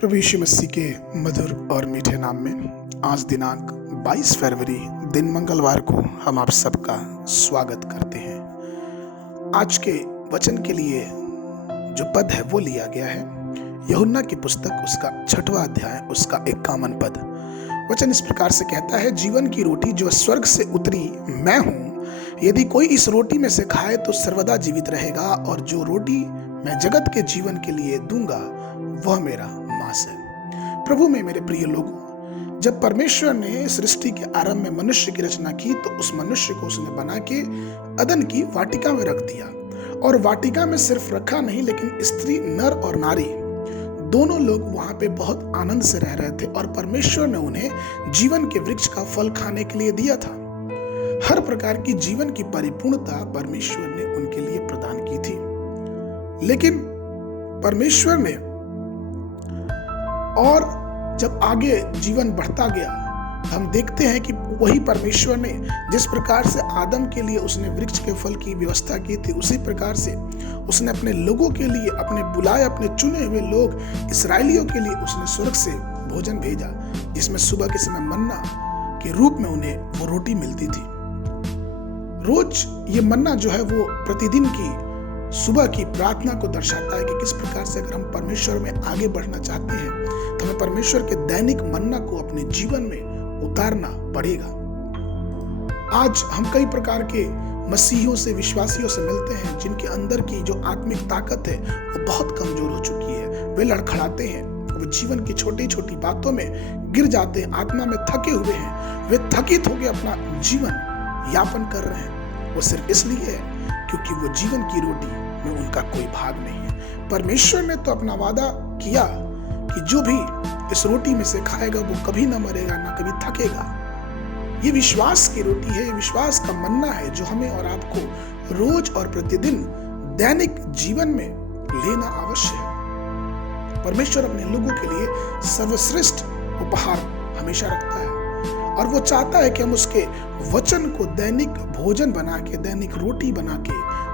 प्रभु यीशु मसीह के मधुर और मीठे नाम में आज दिनांक 22 फरवरी दिन मंगलवार को हम आप सबका स्वागत करते हैं। आज के वचन के लिए जो पद है वो लिया गया है यूहन्ना की पुस्तक उसका 6वां अध्याय उसका 51 पद। वचन इस प्रकार से कहता है, जीवन की रोटी जो स्वर्ग से उतरी मैं हूँ, यदि कोई इस रोटी में से खाए तो सर्वदा जीवित रहेगा, और जो रोटी मैं जगत के जीवन के लिए दूंगा वह मेरा मांस है। प्रभु में मेरे प्रिय लोगों, जब परमेश्वर ने सृष्टि के आरंभ में मनुष्य की रचना की तो उस मनुष्य को उसने बना के अदन की वाटिका में रख दिया, और वाटिका में सिर्फ रखा नहीं लेकिन स्त्री, नर और नारी दोनों लोग वहां पे बहुत आनंद से रह रहे थे, और परमेश्वर ने उन्हें जीवन के वृक्ष का फल खाने के लिए दिया था। हर प्रकार की जीवन की परिपूर्णता परमेश्वर ने उनके लिए प्रदान की थी। लेकिन परमेश्वर ने और जब आगे जीवन बढ़ता गया हम देखते हैं कि वही परमेश्वर ने जिस प्रकार से आदम के लिए उसने वृक्ष के फल की व्यवस्था की थी, उसी प्रकार से उसने अपने लोगों के लिए, अपने बुलाए, अपने चुने हुए लोग इस्राएलियों के लिए उसने स्वर्ग से भोजन भेजा, जिसमें सुबह के समय मन्ना के रूप में उन्हें वो रोटी मिलती थी। रोज ये मन्ना जो है वो प्रतिदिन की सुबह की प्रार्थना को दर्शाता है कि किस प्रकार से अगर हम परमेश्वर में आगे बढ़ना चाहते हैं तो हमें परमेश्वर के दैनिक मन्ना को अपने जीवन में उतारना पड़ेगा। आज हम कई प्रकार के मसीहियों से, विश्वासियों से मिलते हैं जिनके अंदर की जो आत्मिक ताकत है वो बहुत कमजोर हो चुकी है। वे लड़खड़ाते हैं, वो जीवन की छोटी छोटी बातों में गिर जाते हैं, आत्मा में थके हुए हैं, वे थकित होकर अपना जीवन यापन कर रहे हैं। वो सिर्फ इसलिए है क्योंकि वो जीवन की रोटी में उनका कोई भाग नहीं है। परमेश्वर ने तो अपना वादा किया कि जो भी इस रोटी में से खाएगा वो कभी ना मरेगा, ना कभी थकेगा। ये विश्वास की रोटी है, ये विश्वास का मन्ना है जो हमें और आपको रोज और प्रतिदिन दैनिक जीवन में लेना आवश्यक है। परमेश्वर अपने लोगों के लिए सर्वश्रेष्ठ उपहार हमेशा रखता है, और वो चाहता है कि हम उसके वचन को दैनिक भोजन बना के, दैनिक रोटी बना के,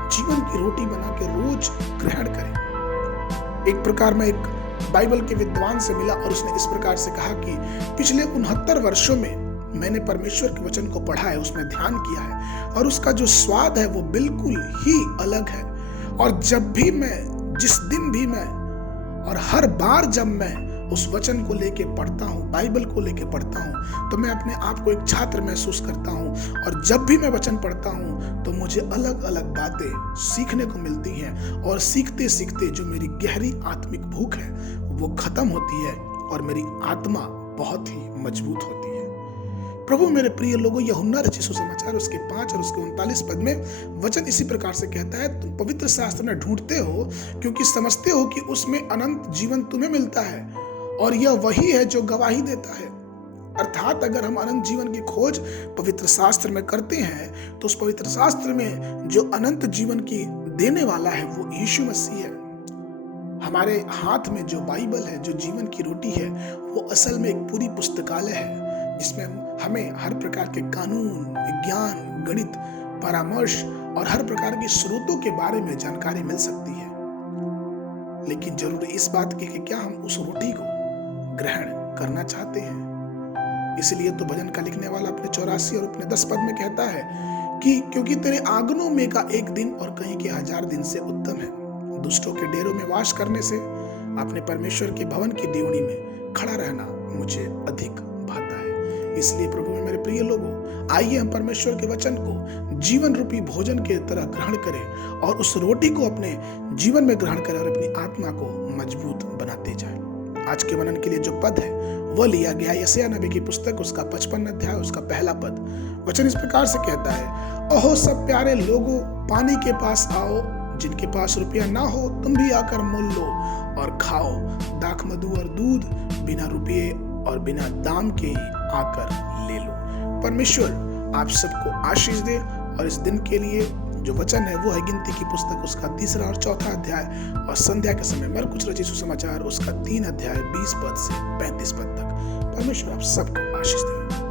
जीवन की रोटी बना के रोज ग्रहण करें। एक प्रकार में एक बाइबल के विद्वान से मिला और उसने इस प्रकार से कहा कि पिछले 69 वर्षों में मैंने परमेश्वर के वचन को पढ़ा है, उसमें ध्यान किया है, और उसका जो स्वाद है वो बिल्कुल ही अलग है। और जब भी मैं, जिस दिन भी मैं, और हर बार जब मैं उस वचन को लेके पढ़ता हूँ, बाइबल को लेके पढ़ता हूँ, तो मैं अपने आप को एक छात्र महसूस करता हूँ। और जब भी मैं वचन पढ़ता हूँ तो मुझे अलग अलग बातें सीखने को मिलती हैं, और सीखते सीखते जो मेरी गहरी आत्मिक भूख है वो खत्म होती है और मेरी आत्मा बहुत ही मजबूत होती है। प्रभु मेरे प्रिय लोगों, यूहन्ना रचित सुसमाचार उसके 5 और उसके 39 पद में वचन इसी प्रकार से कहता है, तुम पवित्र शास्त्र में ढूंढते हो क्योंकि समझते हो कि उसमें अनंत जीवन तुम्हें मिलता है, और यह वही है जो गवाही देता है। अर्थात अगर हम अनंत जीवन की खोज पवित्र शास्त्र में करते हैं तो उस पवित्र शास्त्र में जो अनंत जीवन की देने वाला है वो यीशु मसीह है। हमारे हाथ में जो बाइबल है, जो जीवन की रोटी है, वो असल में एक पूरी पुस्तकालय है जिसमें हमें हर प्रकार के कानून, विज्ञान, गणित, परामर्श और हर प्रकार के स्रोतों के बारे में जानकारी मिल सकती है। लेकिन जरूर इस बात की कि क्या हम उस रोटी को ग्रहण करना चाहते हैं। इसलिए तो भजन का लिखने वाला अपने 84 और अपने 10 पद में कहता है कि क्योंकि तेरे आंगनों में का एक दिन और कहीं के 1000 दिन से उत्तम है। दुष्टों के डेरों में वास करने से अपने परमेश्वर के भवन की डेवनी में खड़ा रहना मुझे अधिक भाता है। इसलिए प्रभु में मेरे प्रिय लोगों, आइए हम परमेश्वर के वचन को जीवन रूपी भोजन के तरह ग्रहण करें और उस रोटी को अपने जीवन में ग्रहण करें और अपनी आत्मा को मजबूत बनाते जाएं। आज के मनन के लिए जो पद है वह लिया गया यशायाह नबी की पुस्तक उसका 55 अध्याय उसका पहला पद। वचन इस प्रकार से कहता है, अहो सब प्यारे लोगों, पानी के पास आओ, जिनके पास रुपया ना हो तुम भी आकर मोल लो और खाओ। दाख, मधु और दूध बिना रुपये और बिना दाम के ही आकर ले लो। परमेश्वर आप सबको आशीष दे। और इस दिन के लिए जो वचन है वो है गिनती की पुस्तक उसका 3 और 4 अध्याय, और संध्या के समय मरकुस रचित सुसमाचार उसका 3 अध्याय 20 पद से 35 पद तक। परमेश्वर आप सबको आशीष दे।